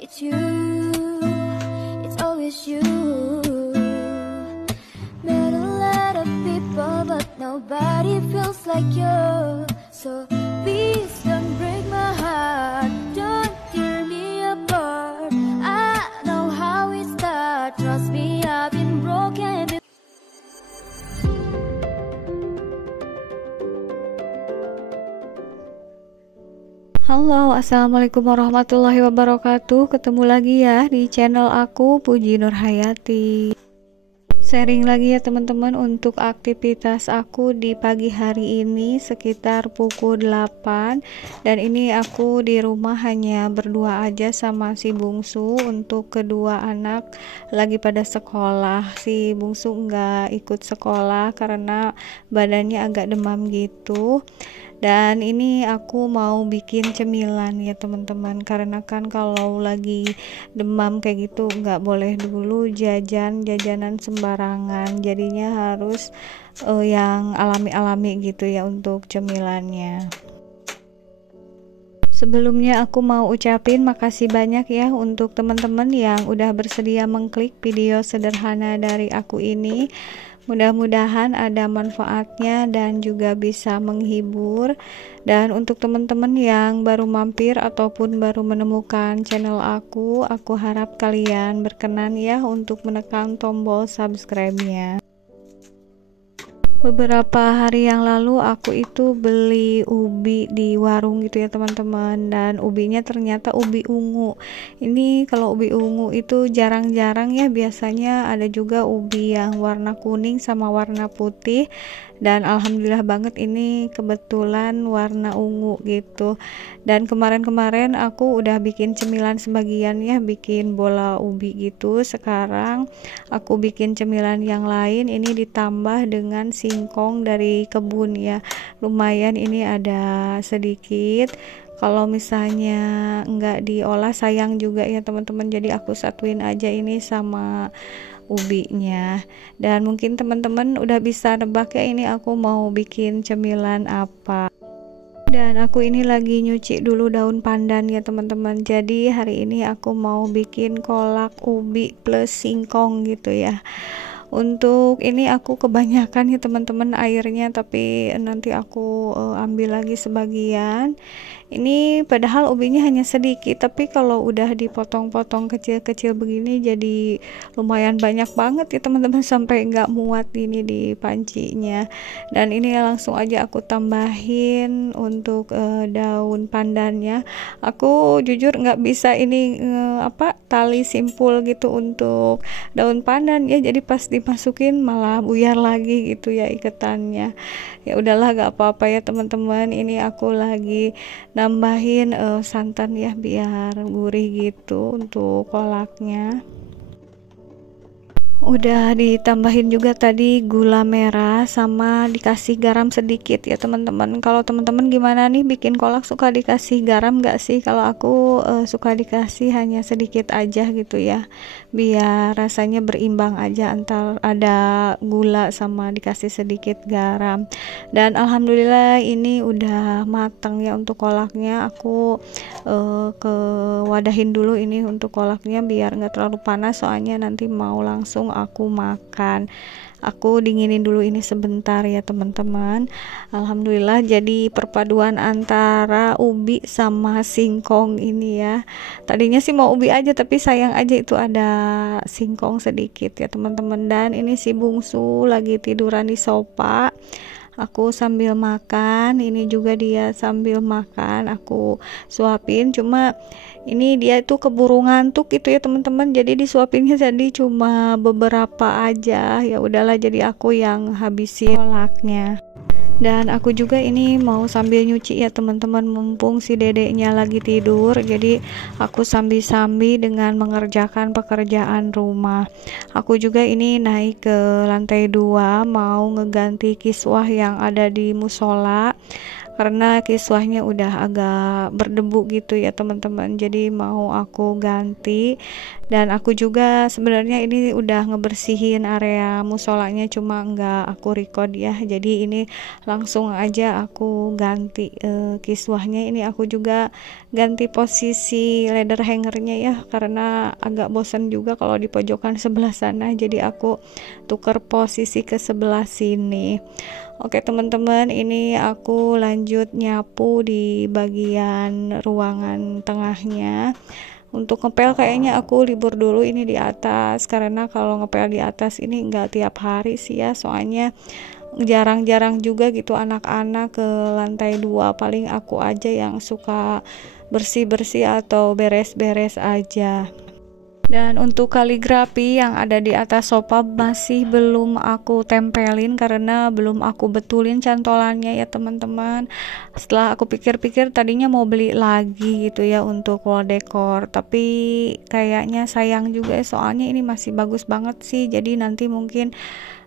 It's you, it's always you. Met a lot of people, but nobody feels like you. So please don't break my heart, don't tear me apart. I know how it starts, trust me, I've been broken. Halo, assalamualaikum warahmatullahi wabarakatuh. Ketemu lagi ya di channel aku, Puji Nurhayati. Sharing lagi ya teman-teman untuk aktivitas aku di pagi hari ini sekitar pukul 8. Dan ini aku di rumah hanya berdua aja sama si bungsu. Untuk kedua anak lagi pada sekolah. Si bungsu nggak ikut sekolah karena badannya agak demam gitu. Dan ini aku mau bikin cemilan ya teman-teman, karena kan kalau lagi demam kayak gitu nggak boleh dulu jajanan sembarangan, jadinya harus yang alami-alami gitu ya untuk cemilannya. Sebelumnya aku mau ucapin makasih banyak ya untuk teman-teman yang udah bersedia mengklik video sederhana dari aku ini. Mudah-mudahan ada manfaatnya dan juga bisa menghibur. Dan untuk teman-teman yang baru mampir ataupun baru menemukan channel aku harap kalian berkenan ya untuk menekan tombol subscribe-nya. Beberapa hari yang lalu aku itu beli ubi di warung gitu ya teman-teman, dan ubinya ternyata ubi ungu. Ini kalau ubi ungu itu jarang-jarang ya, biasanya ada juga ubi yang warna kuning sama warna putih, dan alhamdulillah banget ini kebetulan warna ungu gitu. Dan kemarin-kemarin aku udah bikin cemilan sebagian ya, bikin bola ubi gitu. Sekarang aku bikin cemilan yang lain, ini ditambah dengan singkong dari kebun ya, lumayan ini ada sedikit. Kalau misalnya enggak diolah sayang juga ya teman-teman, jadi aku satuin aja ini sama ubinya. Dan mungkin teman-teman udah bisa nebak ya ini aku mau bikin cemilan apa. Dan aku ini lagi nyuci dulu daun pandan ya teman-teman, jadi hari ini aku mau bikin kolak ubi plus singkong gitu ya. Untuk ini aku kebanyakan ya teman-teman airnya, tapi nanti aku ambil lagi sebagian. Ini padahal ubinya hanya sedikit, tapi kalau udah dipotong-potong kecil-kecil begini jadi lumayan banyak banget ya teman-teman, sampai nggak muat ini di pancinya. Dan ini langsung aja aku tambahin untuk daun pandannya. Aku jujur nggak bisa ini tali simpul gitu untuk daun pandan ya, jadi pas dimasukin malah buyar lagi gitu ya ikatannya. Ya udahlah, gak apa-apa ya teman-teman, ini aku lagi nambahin santan ya biar gurih gitu untuk kolaknya. Udah ditambahin juga tadi gula merah sama dikasih garam sedikit ya teman-teman. Kalau teman-teman gimana nih bikin kolak, suka dikasih garam gak sih? Kalau aku suka dikasih hanya sedikit aja gitu ya, biar rasanya berimbang aja antar ada gula sama dikasih sedikit garam. Dan alhamdulillah ini udah matang ya untuk kolaknya. Aku ke wadahin dulu ini untuk kolaknya biar nggak terlalu panas, soalnya nanti mau langsung aku makan. Aku dinginin dulu ini sebentar ya teman-teman. Alhamdulillah jadi perpaduan antara ubi sama singkong ini ya. Tadinya sih mau ubi aja, tapi sayang aja itu ada singkong sedikit ya teman-teman. Dan ini si bungsu lagi tiduran di sofa, aku sambil makan, ini juga dia sambil makan, aku suapin. Cuma ini dia itu keburu ngantuk gitu ya teman-teman, jadi disuapinnya jadi cuma beberapa aja. Ya udahlah, jadi aku yang habisin kolaknya. Dan aku juga ini mau sambil nyuci ya teman-teman, mumpung si dedeknya lagi tidur, jadi aku sambil-sambil dengan mengerjakan pekerjaan rumah. Aku juga ini naik ke lantai 2 mau ngeganti kiswah yang ada di musola. karena kiswahnya udah agak berdebu gitu ya teman-teman, jadi mau aku ganti. Dan aku juga sebenarnya ini udah ngebersihin area musolanya, cuma nggak aku record ya, jadi ini langsung aja aku ganti kiswahnya. Ini aku juga ganti posisi leather hangernya ya, karena agak bosan juga kalau di pojokan sebelah sana, jadi aku tuker posisi ke sebelah sini. Oke teman-teman, ini aku lanjut nyapu di bagian ruangan tengahnya. Untuk ngepel kayaknya aku libur dulu ini di atas, karena kalau ngepel di atas ini enggak tiap hari sih ya, soalnya jarang-jarang juga gitu anak-anak ke lantai 2, paling aku aja yang suka bersih-bersih atau beres-beres aja. Dan untuk kaligrafi yang ada di atas sofa masih belum aku tempelin karena belum aku betulin cantolannya ya teman-teman. Setelah aku pikir-pikir tadinya mau beli lagi gitu ya untuk wall decor, tapi kayaknya sayang juga ya, soalnya ini masih bagus banget sih. Jadi nanti mungkin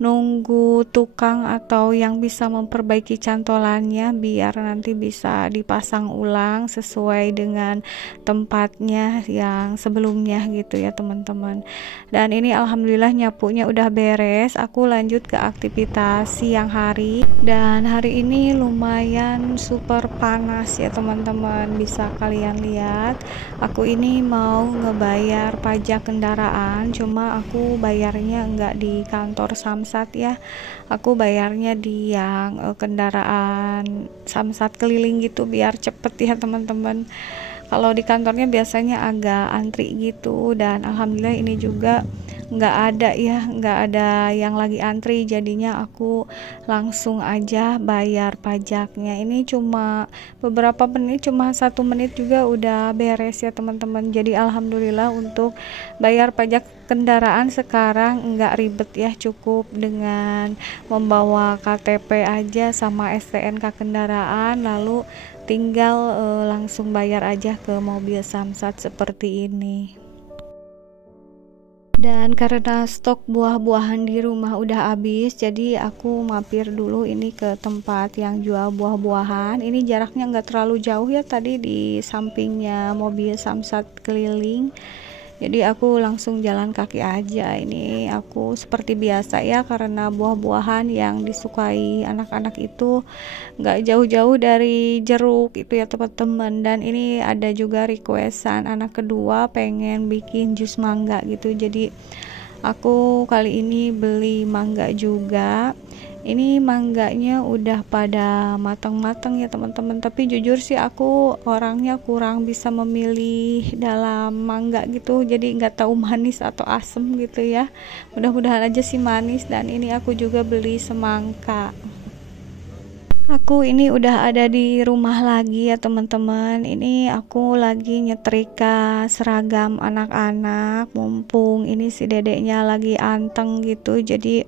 nunggu tukang atau yang bisa memperbaiki cantolannya biar nanti bisa dipasang ulang sesuai dengan tempatnya yang sebelumnya gitu ya teman-teman. Dan ini alhamdulillah nyapunya udah beres. Aku lanjut ke aktivitas siang hari, dan hari ini lumayan super panas ya teman-teman, bisa kalian lihat. Aku ini mau ngebayar pajak kendaraan, cuma aku bayarnya enggak di kantor Samsat ya, aku bayarnya di yang kendaraan Samsat keliling gitu biar cepet ya teman-teman. Kalau di kantornya biasanya agak antri gitu, dan alhamdulillah ini juga nggak ada yang lagi antri, jadinya aku langsung aja bayar pajaknya. Ini cuma beberapa menit, cuma 1 menit juga udah beres ya teman-teman. Jadi alhamdulillah untuk bayar pajak kendaraan sekarang nggak ribet ya, cukup dengan membawa KTP aja sama STNK kendaraan, lalu tinggal langsung bayar aja ke mobil Samsat seperti ini. Dan karena stok buah-buahan di rumah udah habis, jadi aku mampir dulu ini ke tempat yang jual buah-buahan. Ini jaraknya nggak terlalu jauh ya, tadi di sampingnya mobil Samsat keliling. Jadi aku langsung jalan kaki aja. Ini aku seperti biasa ya, karena buah-buahan yang disukai anak-anak itu nggak jauh-jauh dari jeruk itu ya teman-teman. Dan ini ada juga requestan anak kedua pengen bikin jus mangga gitu, jadi aku kali ini beli mangga juga. Ini mangganya udah pada matang-matang ya teman-teman, tapi jujur sih aku orangnya kurang bisa memilih dalam mangga gitu, jadi nggak tahu manis atau asem gitu ya. Mudah-mudahan aja sih manis. Dan ini aku juga beli semangka. Aku ini udah ada di rumah lagi ya teman-teman. Ini aku lagi nyetrika seragam anak-anak, mumpung ini si dedeknya lagi anteng gitu, jadi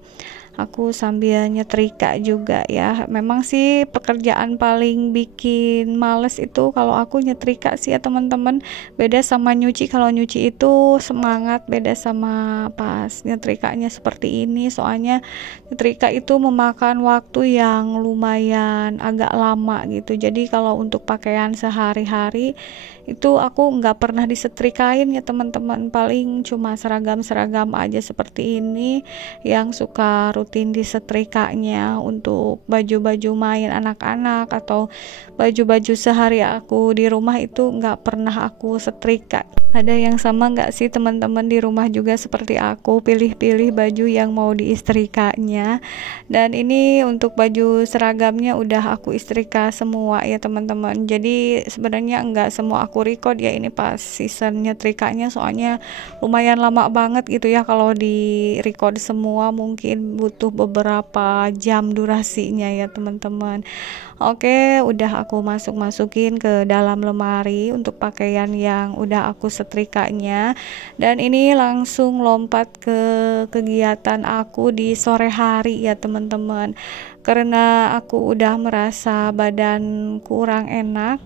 aku sambil nyetrika juga ya. Memang sih pekerjaan paling bikin males itu kalau aku nyetrika sih ya teman-teman. Beda sama nyuci, kalau nyuci itu semangat, beda sama pas nyetrikanya seperti ini. Soalnya nyetrika itu memakan waktu yang lumayan agak lama gitu. Jadi kalau untuk pakaian sehari-hari itu aku nggak pernah disetrikain ya teman-teman, paling cuma seragam-seragam aja seperti ini yang suka rutin disetrikanya. Untuk baju-baju main anak-anak atau baju-baju sehari aku di rumah itu nggak pernah aku setrika. Ada yang sama nggak sih teman-teman di rumah juga seperti aku, pilih-pilih baju yang mau diistrikanya. Dan ini untuk baju seragamnya udah aku istrika semua ya teman-teman. Jadi sebenarnya nggak semua aku record ya ini pas season nyetrikanya, soalnya lumayan lama banget gitu ya. Kalau di record semua mungkin butuh beberapa jam durasinya ya teman-teman. Oke, udah aku masukin ke dalam lemari untuk pakaian yang udah aku setrikanya. Dan ini langsung lompat ke kegiatan aku di sore hari ya teman-teman. Karena aku udah merasa badan kurang enak,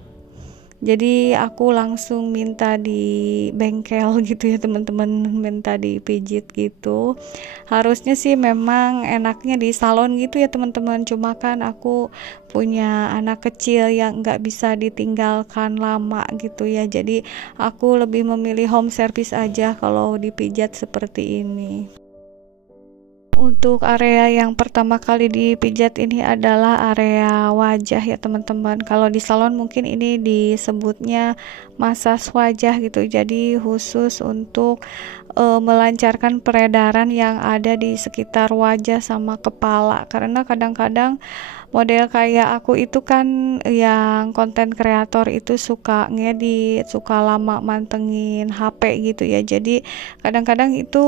Jadi aku langsung minta di bengkel gitu ya teman-teman, minta dipijit gitu. Harusnya sih memang enaknya di salon gitu ya teman-teman, cuma kan aku punya anak kecil yang nggak bisa ditinggalkan lama gitu ya, jadi aku lebih memilih home service aja kalau dipijat seperti ini. Untuk area yang pertama kali dipijat ini adalah area wajah ya teman-teman. Kalau di salon mungkin ini disebutnya masas wajah gitu. Jadi khusus untuk melancarkan peredaran yang ada di sekitar wajah sama kepala. Karena kadang-kadang model kayak aku itu kan yang konten kreator itu suka ngedit, suka lama mantengin HP gitu ya. Jadi kadang-kadang itu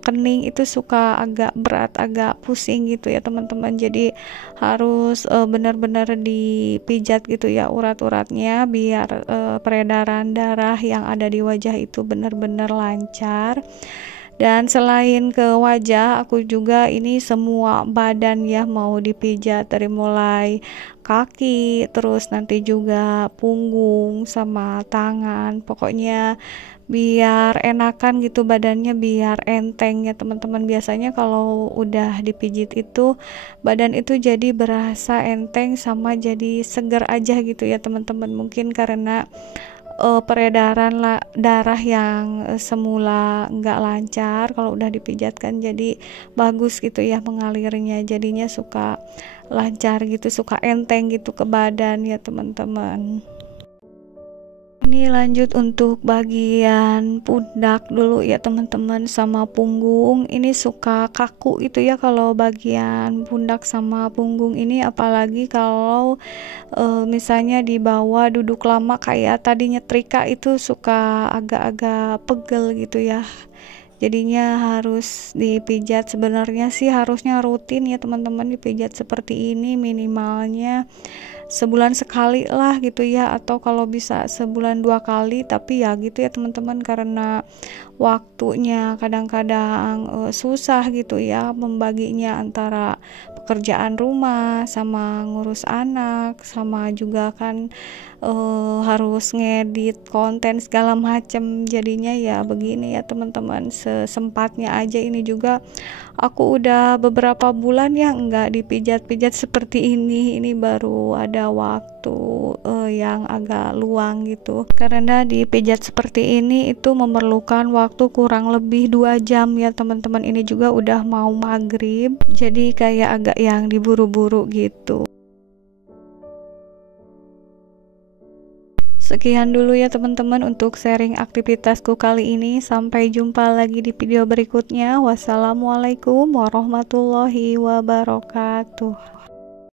kening itu suka agak berat, agak pusing gitu ya teman-teman. Jadi harus benar-benar dipijat gitu ya urat-uratnya biar peredaran darah yang ada di wajah itu benar-benar lancar. Dan selain ke wajah, aku juga ini semua badan ya mau dipijat, dari mulai kaki, terus nanti juga punggung sama tangan. Pokoknya biar enakan gitu badannya, biar enteng ya teman-teman. Biasanya kalau udah dipijit itu badan itu jadi berasa enteng sama jadi seger aja gitu ya teman-teman. Mungkin karena peredaran darah yang semula nggak lancar, kalau udah dipijatkan jadi bagus gitu ya mengalirnya, jadinya suka lancar gitu, suka enteng gitu ke badan ya teman-teman. Ini lanjut untuk bagian pundak dulu ya teman-teman sama punggung. Ini suka kaku itu ya kalau bagian pundak sama punggung ini, apalagi kalau misalnya di bawah duduk lama kayak tadi nyetrika itu suka agak-agak pegel gitu ya. Jadinya harus dipijat. Sebenarnya sih harusnya rutin ya teman-teman dipijat seperti ini, minimalnya sebulan sekali lah gitu ya, atau kalau bisa sebulan 2 kali. Tapi ya gitu ya teman-teman, karena waktunya kadang-kadang susah gitu ya membaginya antara pekerjaan rumah sama ngurus anak, sama juga kan harus ngedit konten segala macem. Jadinya ya begini ya teman-teman, sesempatnya aja. Ini juga aku udah beberapa bulan ya nggak dipijat-pijat seperti ini baru ada waktu yang agak luang gitu, karena dipijat seperti ini itu memerlukan waktu kurang lebih 2 jam ya teman-teman. Ini juga udah mau maghrib, jadi kayak agak yang diburu-buru gitu. Sekian dulu ya teman-teman untuk sharing aktivitasku kali ini. Sampai jumpa lagi di video berikutnya. Wassalamualaikum warahmatullahi wabarakatuh.